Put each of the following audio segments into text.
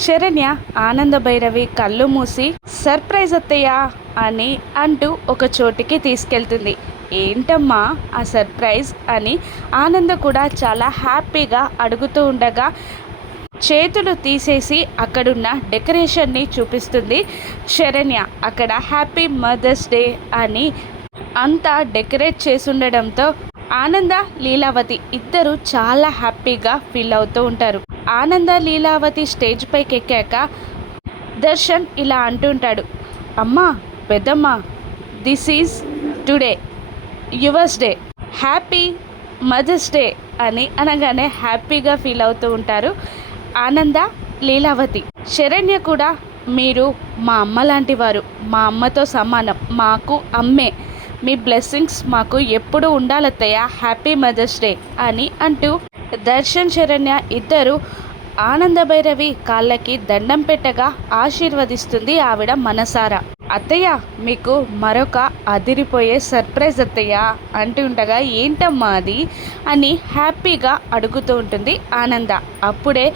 శరణ్య ఆనంద భైరవి కళ్ళు మూసి సర్ప్రైజ్ అత్తయ్య అని అంటూ ఒక చోటికి తీసుకెళ్తుంది. ఏంటమ్మా ఆ సర్ప్రైజ్ అని ఆనంద కూడా చాలా హ్యాపీగా అడుగుతూ ఉండగా చేతులు తీసేసి అక్కడున్న డెకరేషన్ని చూపిస్తుంది శరణ్య. అక్కడ హ్యాపీ మదర్స్ డే అని అంతా డెకరేట్ చేసుండడంతో ఆనంద లీలావతి ఇద్దరు చాలా హ్యాపీగా ఫీల్ అవుతూ ఉంటారు. ఆనంద లీలావతి స్టేజ్ పైకి ఎక్కాక దర్శన్ ఇలా అంటుంటాడు, అమ్మా పెద్దమ్మ, this is today yours day, happy mother's day అని అనగానే హ్యాపీగా ఫీల్ అవుతూ ఉంటారు ఆనంద లీలావతి. శరణ్య కూడా మీరు మా అమ్మ లాంటి వారు, మా అమ్మతో సమానం, మాకు అమ్మే, మీ బ్లెస్సింగ్స్ మాకు ఎప్పుడు ఉండాలత్తయ్య, హ్యాపీ మదర్స్ డే అని అంటూ దర్శన్ శరణ్య ఇద్దరు ఆనంద భైరవి కాళ్ళకి దండం పెట్టగా ఆశీర్వదిస్తుంది ఆవిడ మనసారా. అత్తయ్య మీకు మరొక అదిరిపోయే సర్ప్రైజ్ అత్తయ్య అంటూ ఉండగా ఏంటమ్మా అది అని హ్యాపీగా అడుగుతూ ఉంటుంది ఆనంద. అప్పుడే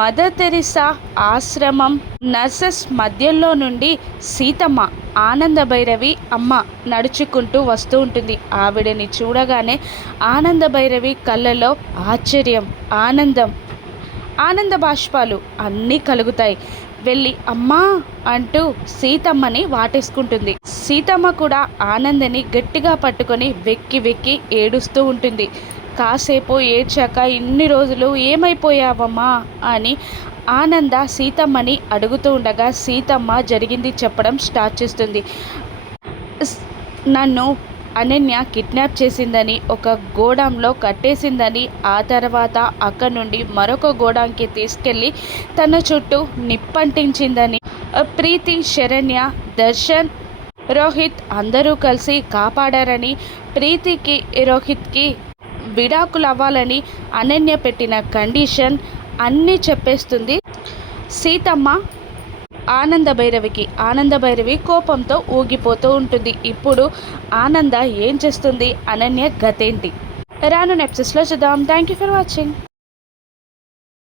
మదర్ తెరిసా ఆశ్రమం నర్సెస్ మధ్యలో నుండి సీతమ్మ ఆనంద భైరవి అమ్మ నడుచుకుంటూ వస్తూ ఉంటుంది. ఆవిడని చూడగానే ఆనంద భైరవి కళ్ళలో ఆశ్చర్యం, ఆనంద బాష్పాలు అన్నీ కలుగుతాయి. వెళ్ళి అమ్మా అంటూ సీతమ్మని వాటేసుకుంటుంది. సీతమ్మ కూడా ఆనందని గట్టిగా పట్టుకొని వెక్కి వెక్కి ఏడుస్తూ ఉంటుంది. కాసేపు ఏడ్చాక ఇన్ని రోజులు ఏమైపోయావమ్మా అని ఆనంద సీతమ్మని అడుగుతూ ఉండగా సీతమ్మ జరిగింది చెప్పడం స్టార్ట్ చేస్తుంది. నన్ను అనన్య కిడ్నాప్ చేసిందని, ఒక గోడంలో కట్టేసిందని, ఆ తర్వాత అక్కడి నుండి మరొక గోడానికి తీసుకెళ్ళి తన చుట్టూ నిప్పంటించిందని, ప్రీతి, శరణ్య, దర్శన్, రోహిత్ అందరూ కలిసి కాపాడారని, ప్రీతికి రోహిత్కి విడాకులు అవ్వాలని అనన్య పెట్టిన కండిషన్ అన్నీ చెప్పేస్తుంది సీతమ్మ ఆనంద భైరవికి. ఆనంద భైరవి కోపంతో ఊగిపోతూ ఉంటుంది. ఇప్పుడు ఆనంద ఏం చేస్తుంది, అనన్య గతేంటి రాను ఎపిసోడ్స్లో చూద్దాం. Thank you for watching.